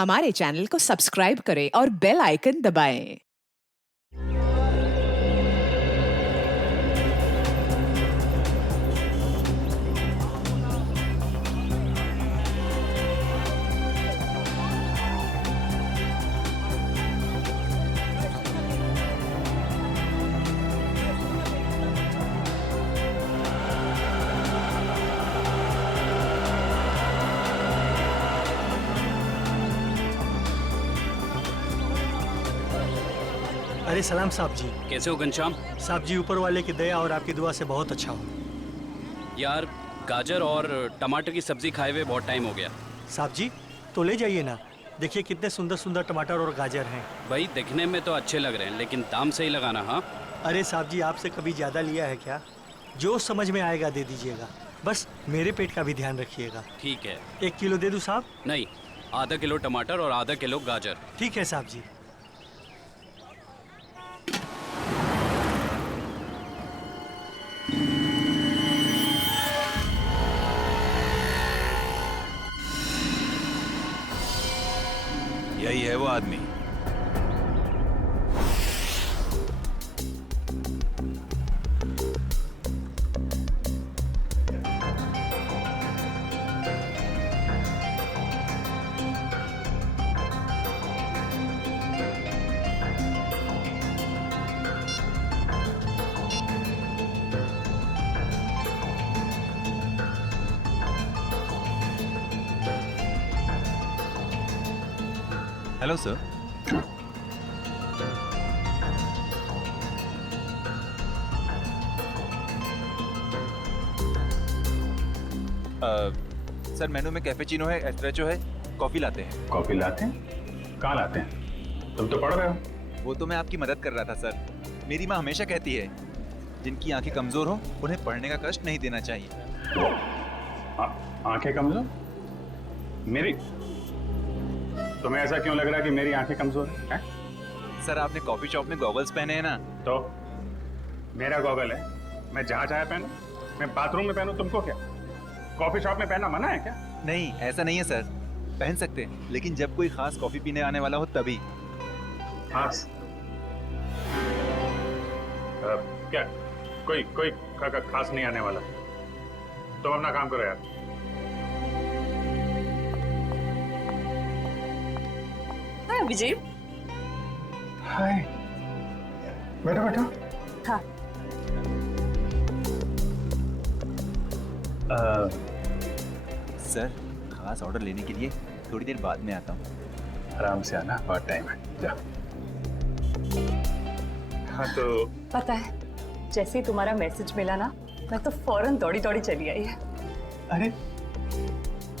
हमारे चैनल को सब्सक्राइब करें और बेल आइकन दबाएं। अरे सलाम साहब जी। कैसे हो घनश्याम? साहब जी ऊपर वाले की दया और आपकी दुआ से बहुत अच्छा हो। यार गाजर और टमाटर की सब्जी खाए हुए बहुत टाइम हो गया। साहब जी तो ले जाइए ना, देखिए कितने सुंदर सुंदर टमाटर और गाजर हैं। भाई दिखने में तो अच्छे लग रहे हैं लेकिन दाम सही लगाना। हाँ अरे साहब जी आपसे कभी ज़्यादा लिया है क्या? जो समझ में आएगा दे दीजिएगा, बस मेरे पेट का भी ध्यान रखिएगा। ठीक है। 1 किलो दे दूँ साहब? नहीं, आधा किलो टमाटर और आधा किलो गाजर। ठीक है साहब जी। यही है वो आदमी। Hello sir. सर मेनू में कैपेचिनो है, एस्प्रेसो है, कॉफी लाते हैं। कॉफी लाते हैं? कहाँ लाते हैं? तुम तो पढ़ रहे हो। वो तो मैं आपकी मदद कर रहा था सर। मेरी माँ हमेशा कहती है जिनकी आंखें कमजोर हो उन्हें पढ़ने का कष्ट नहीं देना चाहिए। आंखें कमजोर? मेरी? तुम्हें ऐसा क्यों लग रहा है कि मेरी आंखें कमजोर है? सर आपने कॉफी शॉप में गॉगल्स पहने हैं ना। तो मेरा गॉगल है, मैं जहाँ चाहे पहनूं। मैं बाथरूम में पहनूं, तुमको क्या? कॉफी शॉप में पहनना मना है क्या? नहीं ऐसा नहीं है सर, पहन सकते हैं लेकिन जब कोई खास कॉफी पीने आने वाला हो तभी। खास? क्या कोई कोई खास नहीं आने वाला? तो अपना काम करो यार। हाय विजय। हाय, बैठो बैठो। हाँ। सर खास ऑर्डर लेने के लिए थोड़ी देर बाद में आता हूँ। आराम से आना, बहुत टाइम है। जा। हाँ तो पता है जैसे ही तुम्हारा मैसेज मिला ना, मैं तो फौरन दौड़ी दौड़ी चली आई है। अरे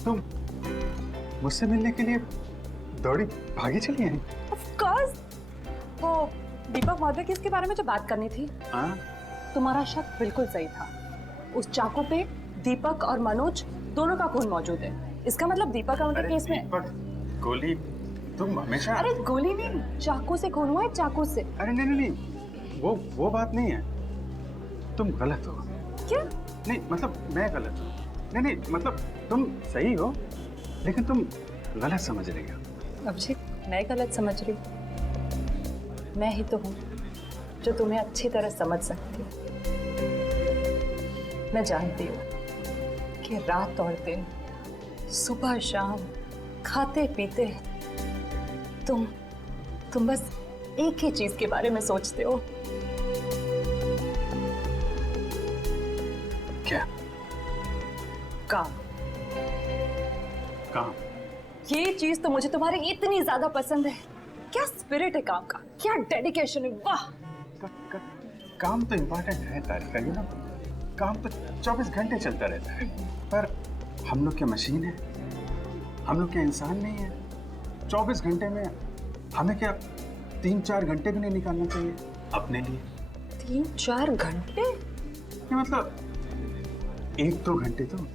तुम मुझसे मिलने के लिए दौड़ी भागी चली आई? Of course. वो दीपक महोदय की इसके बारे में जो बात करनी थी, हाँ? तुम्हारा शक बिल्कुल सही था। उस चाकू पे दीपक और मनोज दोनों का खून मौजूद है। इसका मतलब दीपक और उनके केस में। दीपक, गोली, तुम हमेशा। अरे गोली नहीं, चाकू से खून हुआ है, चाकू से। अरे नहीं नहीं नहीं, वो बात नहीं है। तुम गलत हो। क्या? नहीं मतलब मैं गलत हूँ। नहीं नहीं मतलब तुम सही हो लेकिन तुम गलत समझ रही हो। अभिषेक मैं गलत समझ रही हूँ? मैं ही तो हूँ जो तुम्हें अच्छी तरह समझ सकती हूँ। मैं जानती हूँ कि रात और दिन, सुबह शाम, खाते पीते तुम बस एक ही चीज के बारे में सोचते हो। क्या? काम। काम? ये चीज तो मुझे तुम्हारी इतनी ज्यादा पसंद है। क्या स्पिरिट है काम का, क्या डेडिकेशन है, वाह। काम तो इम्पोर्टेंट है तारिका, यू नो। काम तो 24 घंटे चलता रहता है, पर हम लोग क्या मशीन है? हम लोग क्या इंसान नहीं है? 24 घंटे में हमें क्या 3-4 घंटे भी नहीं निकालना चाहिए अपने लिए? 3-4 घंटे? ये मतलब 1-2 घंटे तो।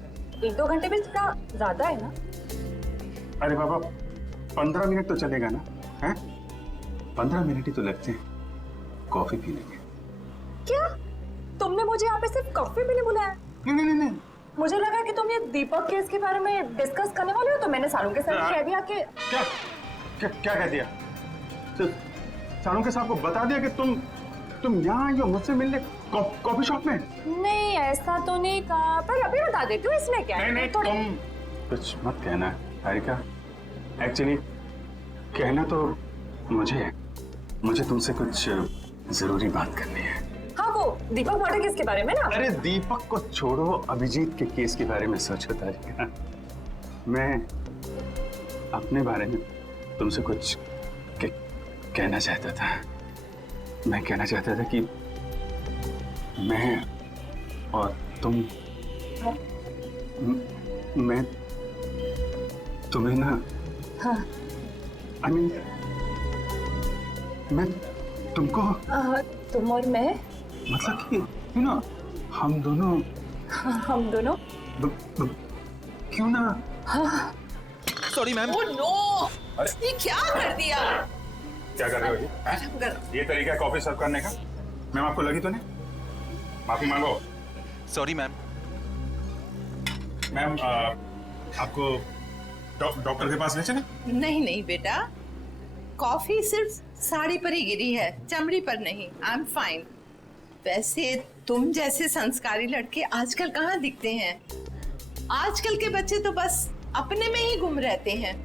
1-2 घंटे भी थोड़ा ज्यादा है ना? अरे बाबा 15 मिनट तो चलेगा ना? हैं? 15 मिनट ही तो लगते हैं कॉफी पीने के। क्या? तुमने मुझे यहाँ पे सिर्फ कॉफी पीने बुलाया? नहीं नहीं नहीं, मुझे लगा कि तुम ये दीपक केस के बारे में डिस्कस करने वाले हो, तो मैंने सानू के साथ कह दिया कि क्या क्या क्या कह दिया? सानू के साहब को बता दिया कि तुम यहाँ आई हो मुझसे मिलने कॉफी शॉप में? नहीं, ऐसा तो नहीं कहा, पर अभी बता देती हूँ इसमें क्या है। नहीं तुम कुछ मत कहना तारिका। एक्चुअली कहना तो मुझे तुमसे कुछ जरूरी बात करनी है। हाँ, वो दीपक मर्डर केस के बारे में ना। अरे दीपक को छोड़ो, अभिजीत के केस के बारे में सोचो तारिका। मैं अपने बारे में तुमसे कुछ कहना चाहता था। मैं कहना चाहता था कि मैं और तुम मैं तुम्हें ना, हाँ। I mean, मैं तुमको तुम और मैं, मतलब कि हम दोनों हम दोनों क्यों ना। Sorry ma'am. ओह नो, ये क्या कर दिया? क्या कर रहे हो जी? ये तरीका है कॉफी सर्व करने का? मैम आपको लगी तो नहीं? माफी मांगो। Sorry ma'am. मैम आपको डॉक्टर के पास ले चले? नहीं नहीं बेटा, कॉफी सिर्फ साड़ी पर ही गिरी है, चमड़ी पर नहीं। I am fine. वैसे तुम जैसे संस्कारी लड़के आजकल कहाँ दिखते हैं? आजकल के बच्चे तो बस अपने में ही गुम रहते हैं।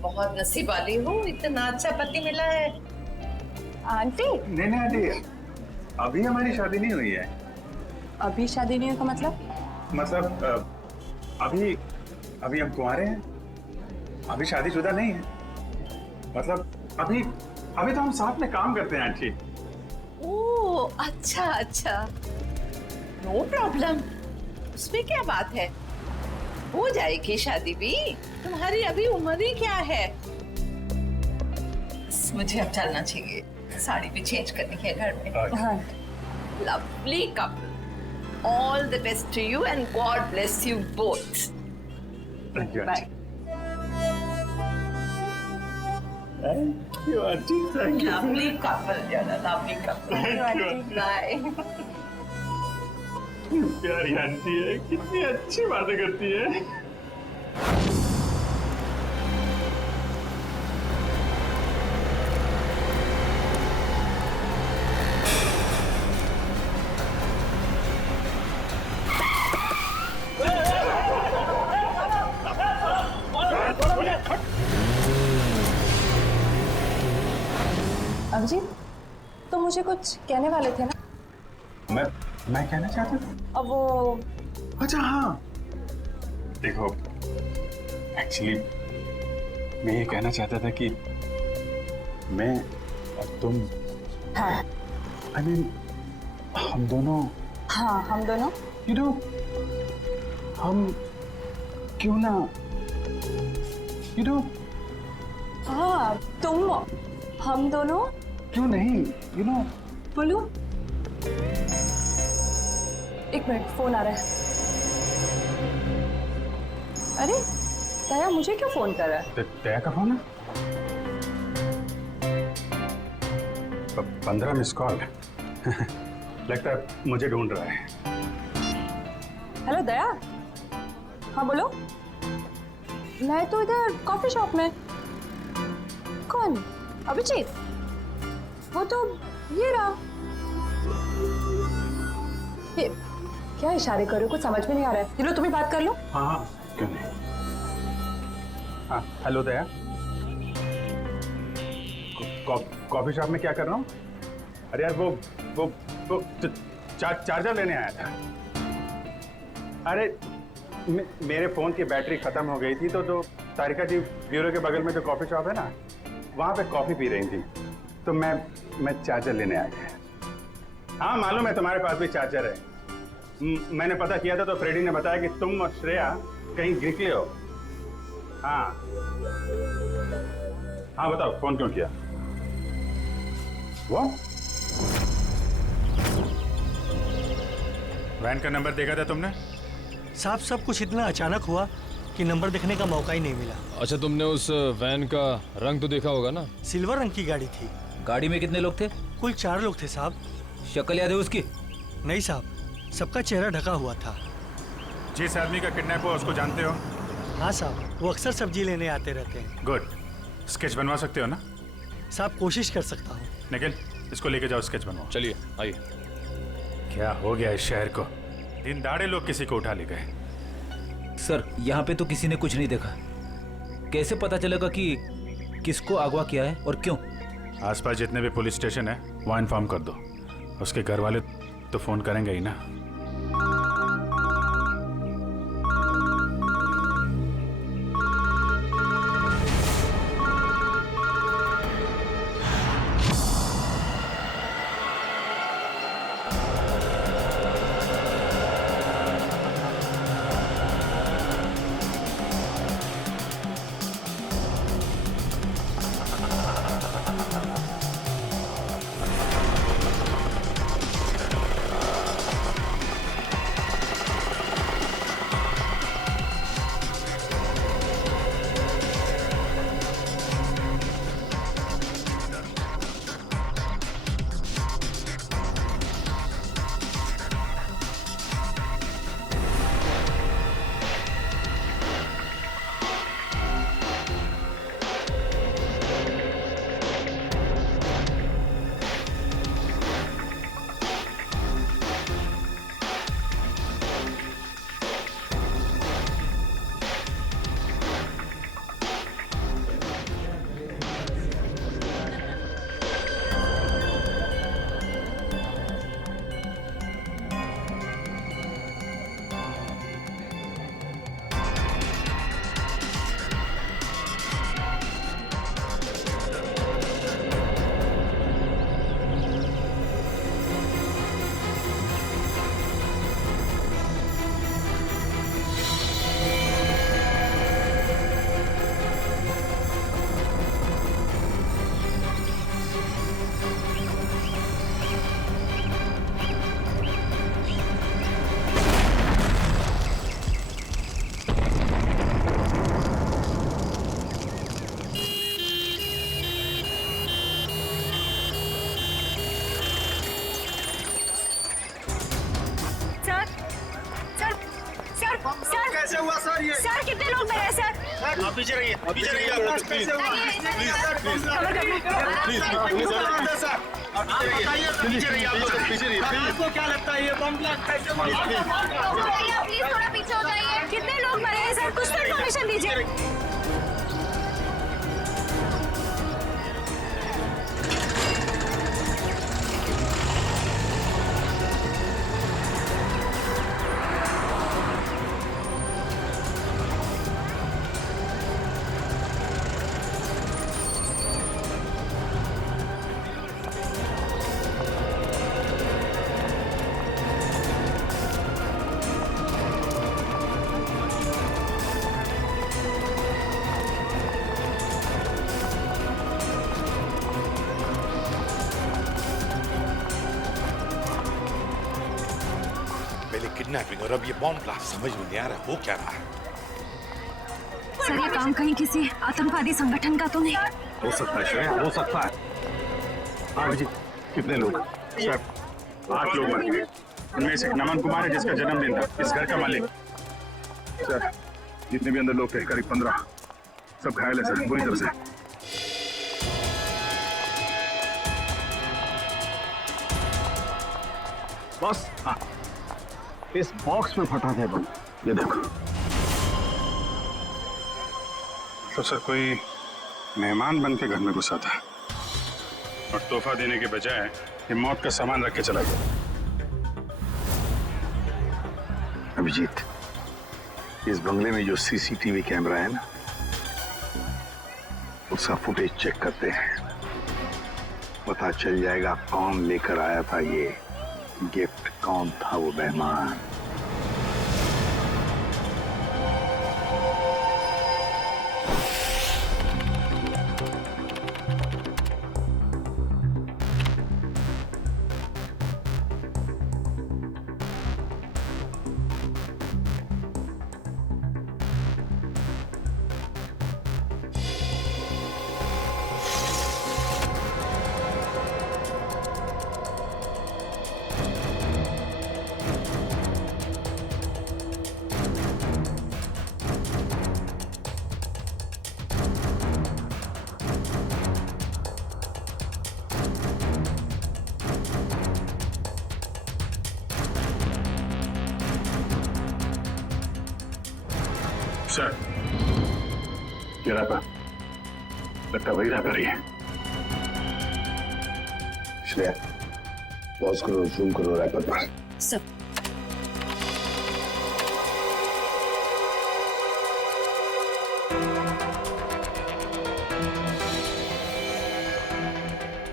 बहुत नसीब वाली हूँ, इतना अच्छा पति मिला है। आंटी, नहीं आंटी, अभी हमारी शादी नहीं हुई है। अभी शादी नहीं हुई का मतलब अभी हम कुंवारे हैं, अभी शादीशुदा नहीं है। मतलब अभी तो हम साथ में काम करते हैं आंटी। ओह अच्छा अच्छा, नो प्रॉब्लम, उसमें क्या बात है, हो जाएगी शादी भी। तुम्हारी अभी उम्र ही क्या है। मुझे अब चलना चाहिए, साड़ी भी चेंज करनी है घर में। हाँ। Lovely couple, all the best to you and God bless you both. Thank you bye. Aunty. Thank you. Lovely couple, lovely couple. Bye. प्यारी आंटी है, कितनी अच्छी बातें करती है। अभिजीत, तो मुझे कुछ कहने वाले थे ना? मैं कहना चाहता था। अब वो, अच्छा हाँ, देखो एक्चुअली मैं ये कहना चाहता था कि मैं और तुम, हाँ I mean, हम दोनों, हाँ, हम दोनों, you know, हम क्यों ना, you know, हाँ तुम, हम दोनों क्यों नहीं, you know, बोलो। एक मिनट, फोन आ रहा है। अरे दया, मुझे क्यों फोन कर रहा है? दया का फोन है? 15 मिस कॉल। लगता है मुझे ढूंढ रहा है। हेलो दया। हाँ बोलो। मैं तो इधर कॉफी शॉप में। कौन? अभिजीत? वो तो ये रहा। ये क्या इशारे कर रहे हो? कुछ समझ में नहीं आ रहा है। चलो तुम ही बात कर लो। हाँ हाँ, क्यों नहीं। हाँ हेलो दया, कॉफी शॉप में क्या कर रहा हूँ? अरे यार वो चार्जर लेने आया था। अरे मेरे फोन की बैटरी खत्म हो गई थी, तो जो तारिका जी ब्यूरो के बगल में जो कॉफी शॉप है ना, वहाँ पे कॉफी पी रही थी, तो मैं चार्जर लेने आ गया। हाँ मालूम है तुम्हारे पास भी चार्जर है। मैंने पता किया था तो फ्रेडी ने बताया कि तुम और श्रेया कहीं निकले हो। हाँ हाँ बताओ, फोन क्यों किया? वो वैन का नंबर देखा था तुमने? साहब सब कुछ इतना अचानक हुआ कि नंबर देखने का मौका ही नहीं मिला। अच्छा, तुमने उस वैन का रंग तो देखा होगा ना? सिल्वर रंग की गाड़ी थी। गाड़ी में कितने लोग थे? कुल 4 लोग थे साहब। शक्ल याद है उसकी? नहीं साहब, सबका चेहरा ढका हुआ था। जिस आदमी का किडनैप हुआ उसको जानते हो? हाँ साहब, वो अक्सर सब्जी लेने आते रहते हैं। गुड। स्केच बनवा सकते हो ना? साहब कोशिश कर सकता हूँ। निखिल, इसको लेके जाओ, स्केच बनवाओ। चलिए आइए। क्या हो गया इस शहर को? दिन दाड़े लोग किसी को उठा ले गए। सर यहाँ पे तो किसी ने कुछ नहीं देखा। कैसे पता चलेगा कि किसको अगवा किया है और क्यों? आसपास जितने भी पुलिस स्टेशन है वहाँ इन्फॉर्म कर दो। उसके घर वाले तो फोन करेंगे ही ना। कैसे हुआ सर ये? सर कितने लोग मरे हैं सर? आप पीछे रहिए, पीछे रहिए। कैसे हुआ? पीछे रहिए, आप लोग पीछे रहिए। आपको क्या लगता है ये बम ब्लास्ट कैसे हुआ? प्लीज थोड़ा पीछे हो जाइए। कितने लोग मरे हैं सर? कुछ तो इन्फॉर्मेशन दीजिए। किडनैपिंग और अब ये बॉम्ब ब्लास्ट, समझ में नहीं आ रहा हो क्या रहा है। सर ये काम कहीं किसी आतंकवादी संगठन का तो नहीं? हो सकता है श्रेया, हो सकता है। हाँ जी, कितने लोग? सर 8 लोग मरे हैं। उनमें से नमन कुमार है जिसका जन्मदिन था, इस घर का मालिक। सर जितने भी अंदर लोग थे करीब 15, सब घायल है सर, बुरी तरह से। बॉस, हाँ इस बॉक्स में फटा था बम, ये देखो। तो सर कोई मेहमान बन के घर में घुसा था और तोहफा देने के बजाय ये मौत का सामान रख के चला गया। अभिजीत, इस बंगले में जो सीसीटीवी कैमरा है ना, उसका फुटेज चेक करते हैं। पता चल जाएगा कौन लेकर आया था ये गिफ्ट, कौन था वो मेहमान। सर, ये रैपर लगता वही रैपर ही है। श्रेया, पॉज करो, जूम करो रैपर पर। सब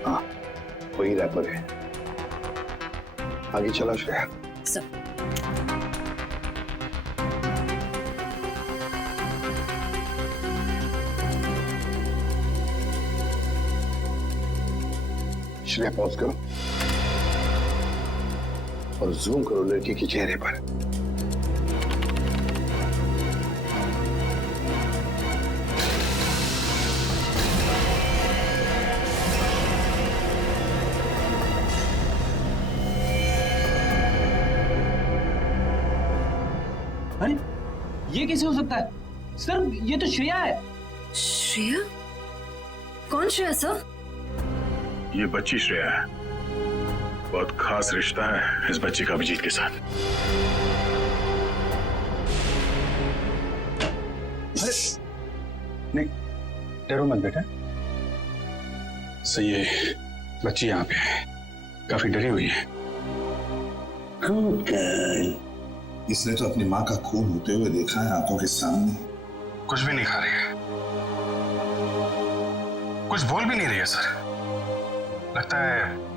हाँ, वही रैपर है। आगे चला श्रेया। सब श्रेया, पॉज करो और जूम करो लड़की के चेहरे पर। अरे ये कैसे हो सकता है सर? ये तो श्रेया है। श्रेया? कौन श्रेया सर? ये बच्ची श्रेया है। बहुत खास रिश्ता है इस बच्ची का अभिजीत के साथ। नहीं, डरो मत बेटा। सही है, बच्ची यहाँ पे है, काफी डरी हुई है। इसने तो अपनी माँ का खून होते हुए देखा है आंखों के सामने। कुछ भी नहीं खा रही है, कुछ बोल भी नहीं रही है सर। लगता है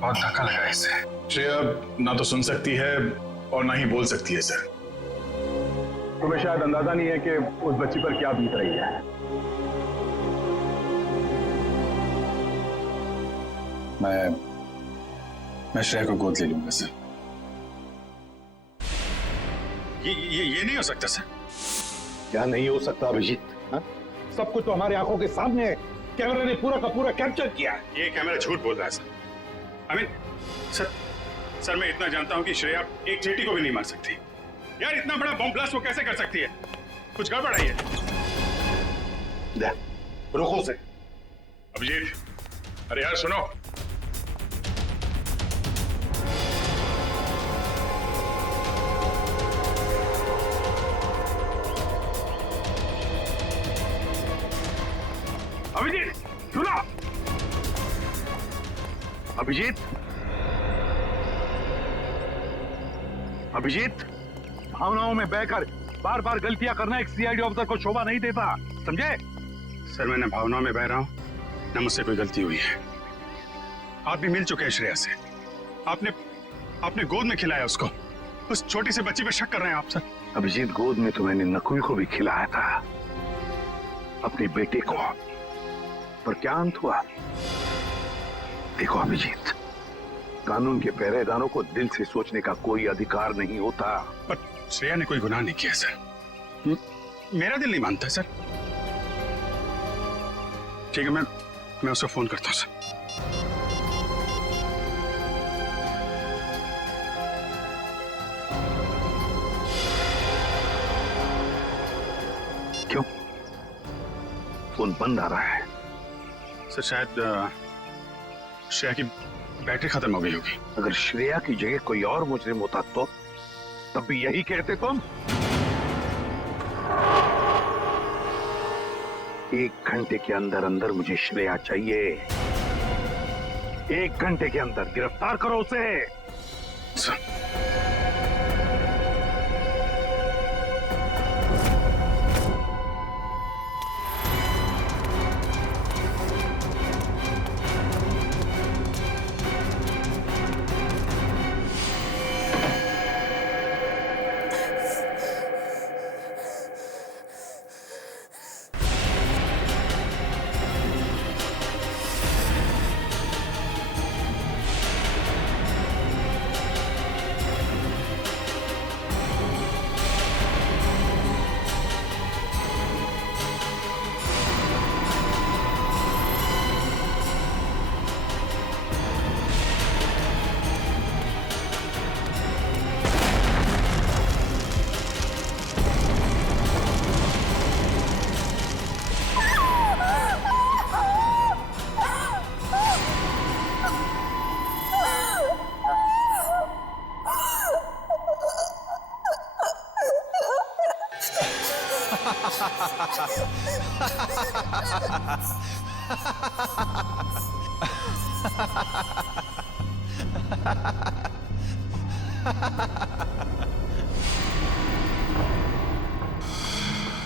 बहुत धक्का लगा है इसे। श्रेया ना तो सुन सकती है और ना ही बोल सकती है सर। तुम्हें शायद अंदाजा नहीं है कि उस बच्ची पर क्या बीत रही है। मैं श्रेया को गोद ले लूंगा सर। ये नहीं हो सकता सर। क्या नहीं हो सकता अभिजीत? सब कुछ तो हमारे आंखों के सामने है। कैमरे ने पूरा का पूरा कैप्चर किया। ये कैमरा झूठ बोल रहा है सर। सर मैं इतना जानता हूं कि श्रेया एक चींटी को भी नहीं मार सकती। यार इतना बड़ा बम ब्लास्ट वो कैसे कर सकती है? कुछ गड़बड़ है। रुको से अभिजीत, अरे यार सुनो। अभिजीत सुनो। अभिजीत, अभिजीत, भावनाओं में बहकर बार बार गलतियां करना एक सीआईडी ऑफिसर को शोभा नहीं देता, समझे? सर मैं न भावनाओं में बह रहा हूं न मुझसे कोई गलती हुई है। आप भी मिल चुके हैं श्रेया से। आपने गोद में खिलाया उसको। उस छोटी सी बच्ची पे शक कर रहे हैं आप सर? अभिजीत, गोद में तो मैंने नकुल को भी खिलाया था, अपने बेटे को, पर क्या अंत हुआ? देखो अभिजीत, कानून के पहरेदारों को दिल से सोचने का कोई अधिकार नहीं होता। पर श्रेया ने कोई गुनाह नहीं किया सर। मेरा दिल नहीं मानता सर। ठीक है, मैं उसको फोन करता हूं सर। क्यों फोन बंद आ रहा है? सर शायद श्रेया की बैटरी खत्म हो गई होगी। अगर श्रेया की जगह कोई और मुजरिम होता तो तब भी यही कहते तुम? 1 घंटे के अंदर अंदर मुझे श्रेया चाहिए। 1 घंटे के अंदर गिरफ्तार करो उसे। सर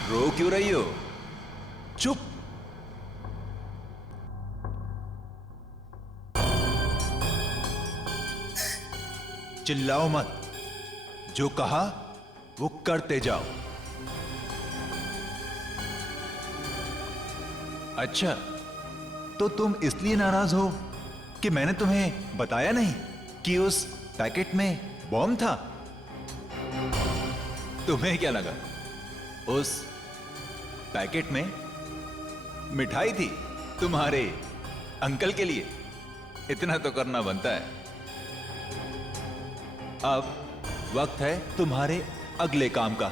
रो क्यों रही हो? चुप। चिल्लाओ मत, जो कहा वो करते जाओ। अच्छा, तो तुम इसलिए नाराज हो कि मैंने तुम्हें बताया नहीं कि उस पैकेट में बॉम्ब था? तुम्हें क्या लगा उस पैकेट में मिठाई थी तुम्हारे अंकल के लिए? इतना तो करना बनता है। अब वक्त है तुम्हारे अगले काम का।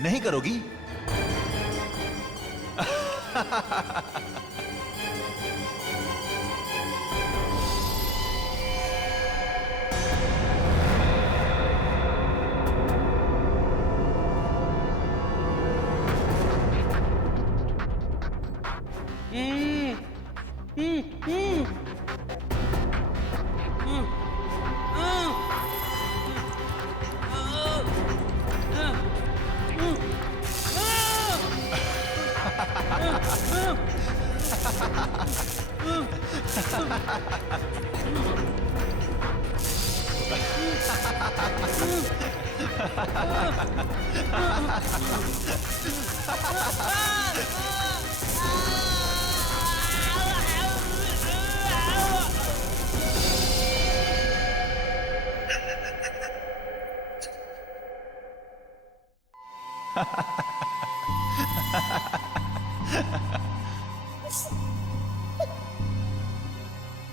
नहीं करोगी?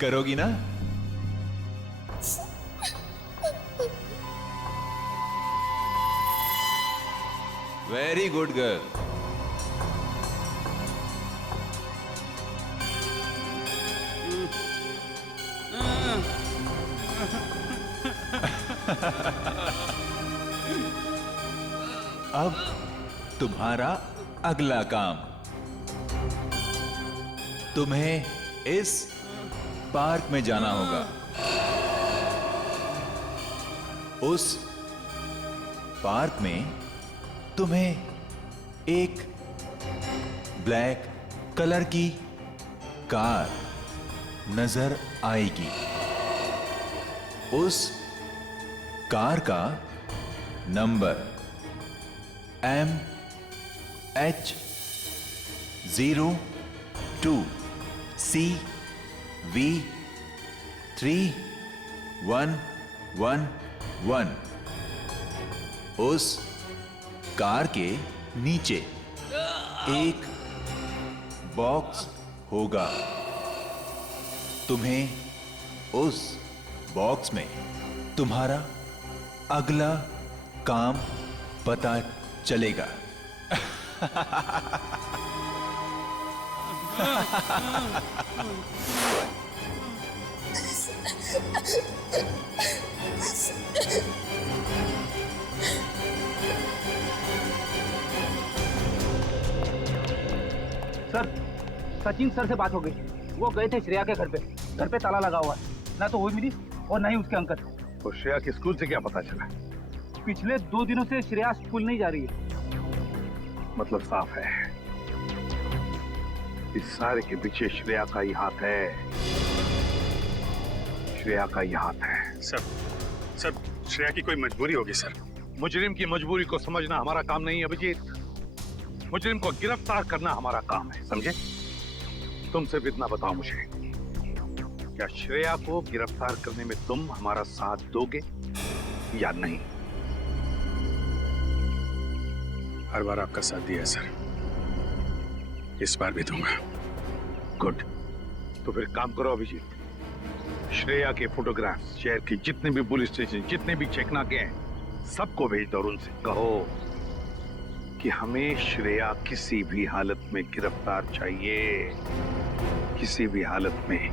करोगी ना? Very good girl. अब तुम्हारा अगला काम, तुम्हें इस पार्क में जाना होगा। उस पार्क में तुम्हें एक ब्लैक कलर की कार नजर आएगी। उस कार का नंबर MH02 CV3111। उस कार के नीचे एक बॉक्स होगा। तुम्हें उस बॉक्स में तुम्हारा अगला काम पता चलेगा। सर, सचिन सर से बात हो गई। वो गए थे श्रेया के घर पे। घर पे ताला लगा हुआ है, ना तो वो मिली और ना ही उसके अंकल। तो श्रेया के स्कूल से क्या पता चला? पिछले 2 दिनों से श्रेया स्कूल नहीं जा रही है। मतलब साफ है, इस सारे के पीछे श्रेया का ही हाथ है। श्रेया का ही हाथ है। सर श्रेया की कोई मजबूरी होगी सर। मुजरिम की मजबूरी को समझना हमारा काम नहीं है अभिजीत। मुजरिम को गिरफ्तार करना हमारा काम है, समझे? तुम सिर्फ इतना बताओ मुझे, क्या श्रेया को गिरफ्तार करने में तुम हमारा साथ दोगे या नहीं? हर बार आपका साथ दिया सर, इस बार भी दूंगा। गुड। तो फिर काम करो अभिजीत, श्रेया के फोटोग्राफ शहर के जितने भी पुलिस स्टेशन, जितने भी चेकनाके हैं, सबको भेज दो और उनसे कहो कि हमें श्रेया किसी भी हालत में गिरफ्तार चाहिए, किसी भी हालत में।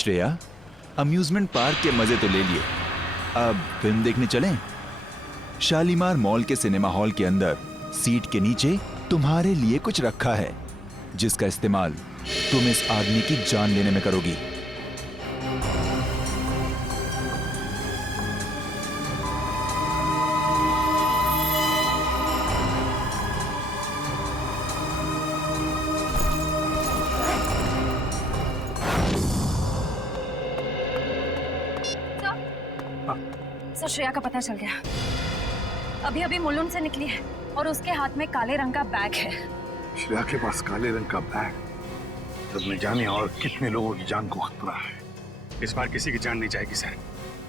श्रेया, अम्यूजमेंट पार्क के मजे तो ले लिए, अब फिल्म देखने चलें? शालीमार मॉल के सिनेमा हॉल के अंदर सीट के नीचे तुम्हारे लिए कुछ रखा है, जिसका इस्तेमाल तुम इस आदमी की जान लेने में करोगी। सर, श्रेया का पता चल गया। अभी अभी मुलुंड से निकली है और उसके हाथ में काले रंग का बैग है। श्रेया के पास काले रंग का बैग, तब न जाने और कितने लोगों की जान को खतरा है। इस बार किसी की जान नहीं जाएगी सर,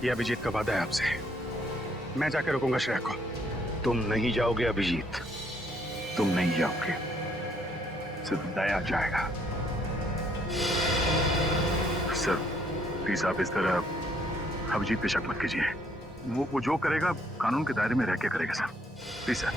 ये अभिजीत का वादा है आपसे। मैं जाकर रोकूंगा श्रेया को। तुम नहीं जाओगे अभिजीत, तुम नहीं जाओगे, सिर्फ दया जाएगा। सर प्लीज आप इस तरह अभिजीत पे शक मत कीजिए। वो जो करेगा कानून के दायरे में रह के करेगा sir, please sir.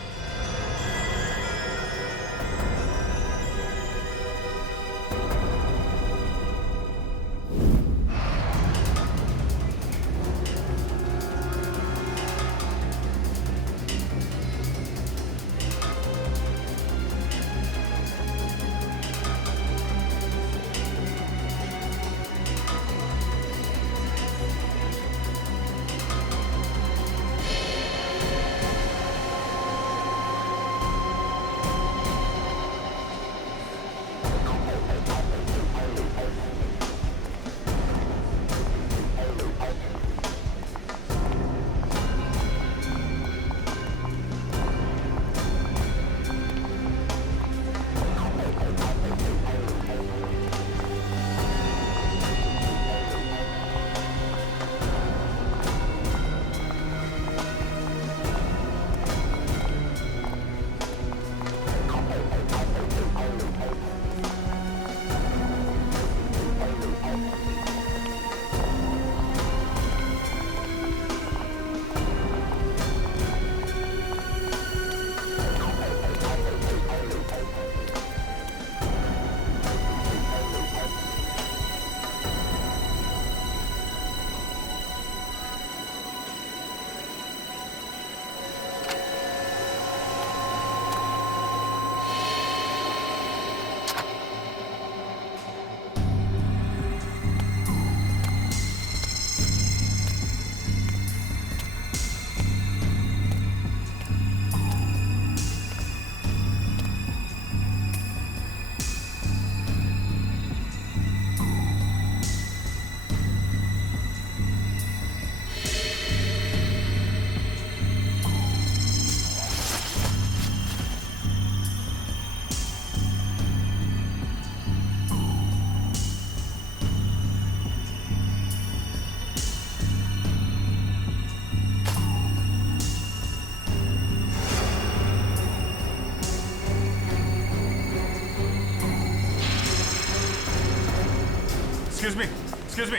Excuse me,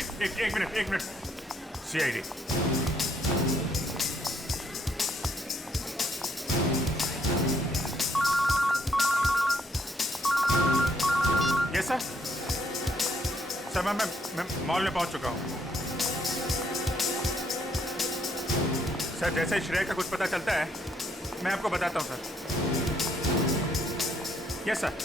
एक minute. CID. Yes sir. Sir मैं मॉल में पहुंच चुका हूं। सर जैसे ही श्रेया का कुछ पता चलता है मैं आपको बताता हूं सर। Yes sir.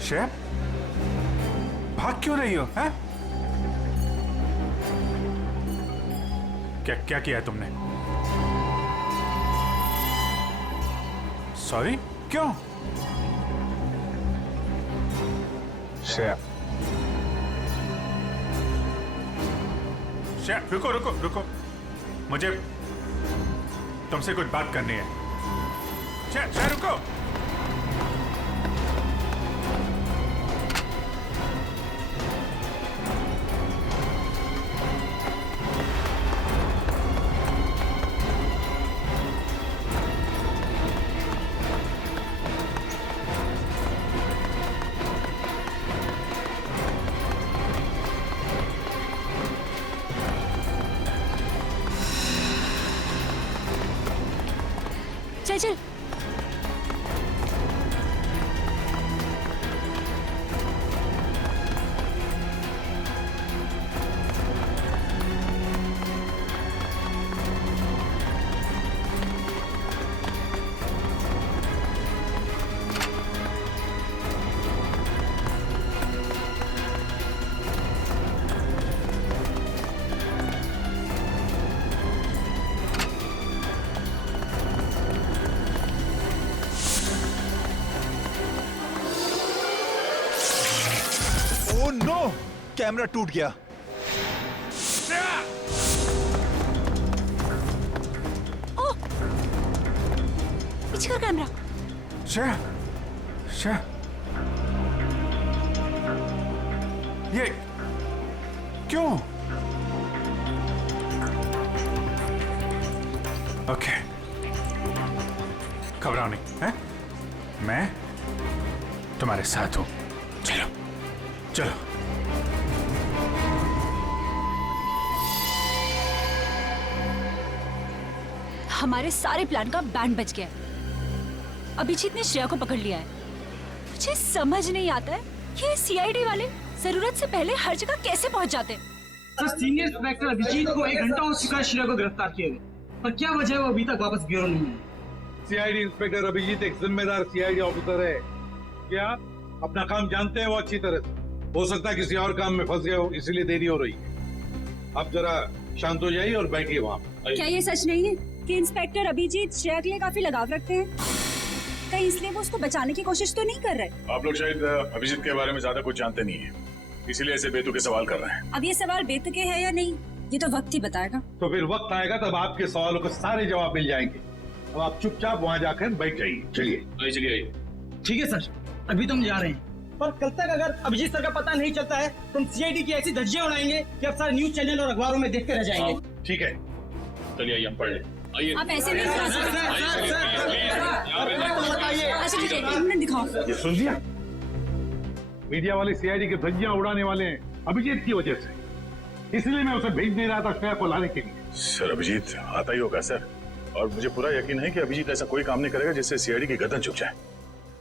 श्रेया, भाग क्यों रही हो? हैं? क्या क्या किया है तुमने? सॉरी, क्यों? श्रेया, श्रेया, रुको रुको रुको, मुझे तुमसे कुछ बात करनी है। श्रेया, श्रेया रुको। चल चल। ओह नो, कैमरा टूट गया। पीछे कर कैमरा। श्रेया, श्रेया, ये क्यों? ओके, घबराओ नहीं, हैं? मैं तुम्हारे साथ हूं। चलो चलो। हमारे सारे प्लान का बैंड बज गया है। अभिजीत ने श्रेया को पकड़ लिया है। मुझे समझ नहीं आता है कि सीआईडी वाले जरूरत से पहले हर जगह कैसे पहुंच जाते हैं। सर, सीनियर इंस्पेक्टर अभिजीत को 1 घंटा हो चुका है श्रेया को गिरफ्तार किए हुए, पर क्या वजह है वो अभी तक वापस ब्यूरो नहीं है? सीआईडी इंस्पेक्टर अभिजीत एक जिम्मेदार सीआईडी ऑफिसर है। क्या अपना काम जानते हैं वो अच्छी तरह से? हो सकता है किसी और काम में फंस गए हो, इसीलिए देरी हो रही है। आप जरा शांत हो जाइए और बैठिए वहाँ। क्या ये सच नहीं है कि इंस्पेक्टर अभिजीत श्रेया के लिए काफी लगाव रखते हैं? कहीं इसलिए वो उसको बचाने की कोशिश तो नहीं कर रहे? आप लोग शायद अभिजीत के बारे में ज्यादा कुछ जानते नहीं है, इसीलिए ऐसे बेतुके सवाल कर रहे हैं। अब ये सवाल बेतुके है या नहीं, ये तो वक्त ही बताएगा। तो फिर वक्त आएगा तब आपके सवालों के सारे जवाब मिल जाएंगे। अब आप चुपचाप वहाँ जाकर बैठ जाइए। चलिए चलिए। ठीक है सर, अभी तो हम जा रहे हैं, पर कल तक अगर अभिजीत सर का पता नहीं चलता है तो हम सीआईडी की ऐसी धज्जियां उड़ाएंगे कि अब सारे न्यूज चैनल और अखबारों में देखते रह जाएंगे। ठीक है, चलिए आइए हम पढ़ लें। आप ऐसे नहीं करा सकते। अच्छा ठीक है, इन्हें दिखाओ। ये सुन लिया, मीडिया वाले सीआईडी के धज्जियां उड़ाने वाले हैं अभिजीत की वजह से, इसलिए मैं उसे भेज नहीं रहा था श्रेया को लाने के लिए। सर, अभिजीत आता ही होगा सर, और मुझे पूरा यकीन है कि अभिजीत ऐसा कोई काम नहीं करेगा जिससे सीआईडी की गर्दन झुक जाए।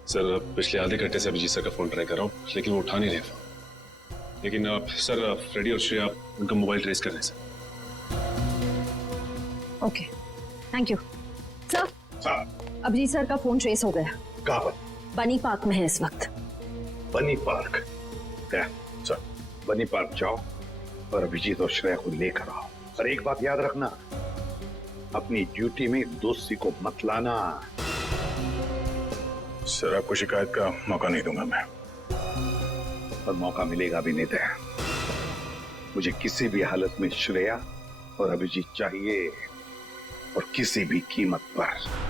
सर, पिछले आधे घंटे से अभिजीत सर का फोन ट्राई कर रहा हूँ, लेकिन वो उठा नहीं रहे फोन। लेकिन सर, फ्रेडी और श्रेया उनका मोबाइल ट्रेस कर रहे हैं sir. Okay, thank you sir. Abhijit sir का फोन ट्रेस हो गया। कहाँ पर? बनी पार्क में है इस वक्त। बनी पार्क? सर, बनी पार्क जाओ और अभिजीत और श्रेया को लेकर आओ। और एक बात याद रखना, अपनी ड्यूटी में दोस्ती को मत लाना। सर, आपको शिकायत का मौका नहीं दूंगा मैं। और मौका मिलेगा भी नहीं। मुझे किसी भी हालत में श्रेया और अभिजीत चाहिए, और किसी भी कीमत पर।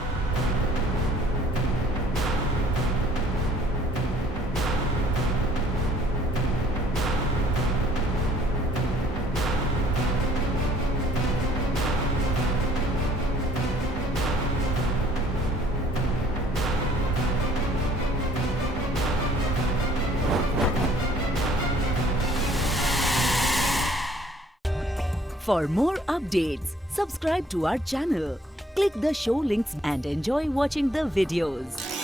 For more updates, subscribe to our channel, click the show links and enjoy watching the videos.